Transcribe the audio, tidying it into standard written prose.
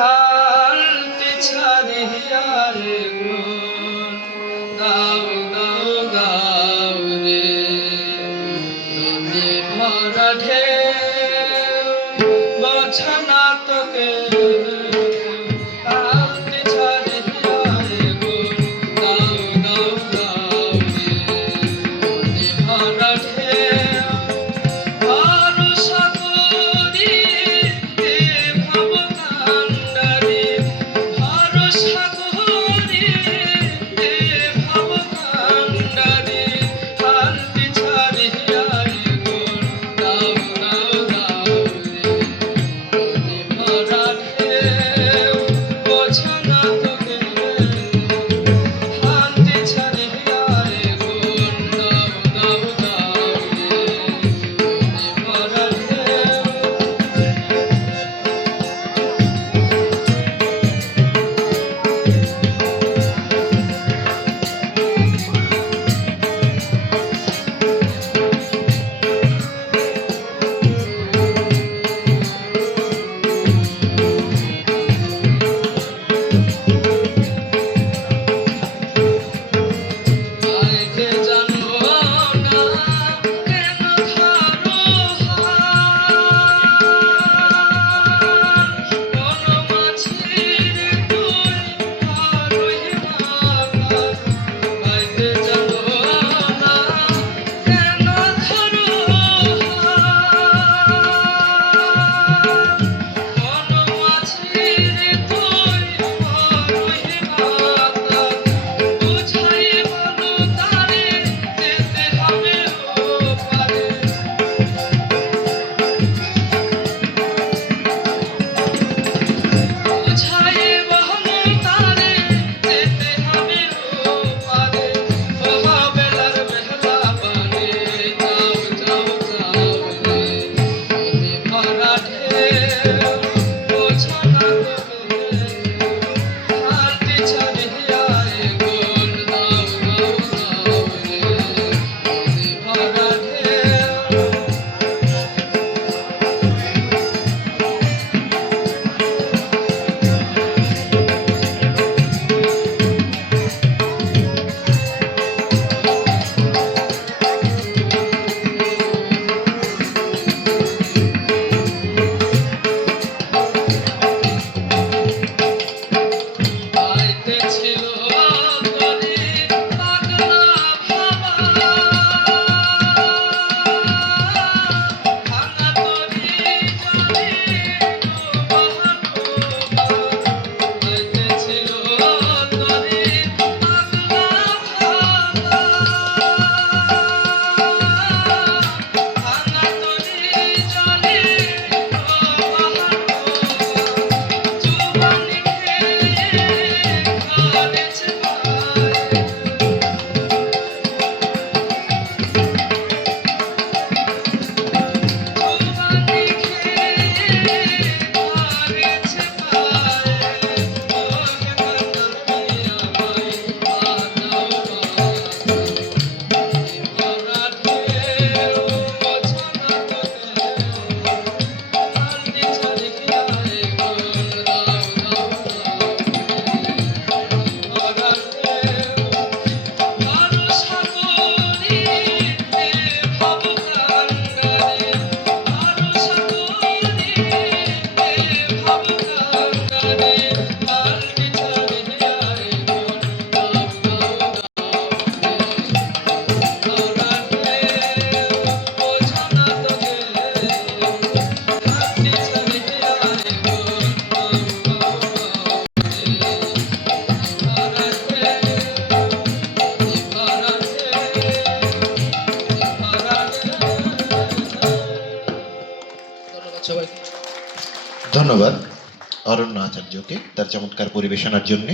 হালটি ছাড়িয়া রে গুণ গাও গাও গাও রে নদী ভরা ঢেউ বোঝা না তোকে হালটি ছাড়িয়া রে গুণ গাও গাও গাও রে নদী ভরা ঢেউ ভরসা করি ভাবকান্ডারি ভরসা করি ভাবকান্ডারি হালটি ছাড়িয়া গুণ গাও গাও গাও রে নদী ভরা ঢেউ বোঝা না তোকে হালটি ছাড়িয়া গুণ গাও গাও গাও রে ভরা ঢেউ আইতে জানো না কেন ধরো হাত কোন মাঝির তুই ধরোই মাথা আইতে জানো না কেন ধরো হাত কোন মাঝির তুই ধরোই মাথা বুঝাই বলো তারে যেতে হবে ও পারে বুঝাই বলো তারে যেতে হবে ও পারে ও বেলার বেলা পারে যাও যাও যাও রে নদী ভরা ঢেউ বোঝা না তোকে হালটি ছাড়িয়া গুণ গাও গাও গাও রে নদী ভরা ঢেউ আইতে ছিল তোরে পাগলা ভাবা ভাঙা তোরে জানে বাহানো আইতে ছিল তোরে পাগলা ভাবা ভাঙা তোরে জানে বাহানো জুবানি খেয়ে করেছে পায় জুবানি খেয়ে করেছে পায় ওকে কান্দার পিয়া মাই বাঁচাও ভরা ঢেউ বোঝা না তোকে হালটি ছাড়িয়া গুণ গাও গাও গাও ভরা ঢেউ ভরসা করি ভাবকান্ডারি ভরসা করি ভাবকান্ডারি হালটি ছাড়িয়া গুণ গাও গাও গাও ভরা ঢেউ বোঝা না তোকে হালটি ছাড়িয়া গুণ গাও গাও গাও ভরা ঢেউ ভরা ধন্যবাদ সবাইকে। ধন্যবাদ অরণ্য আচার্যকে তার চমৎকার পরিবেশনার জন্য।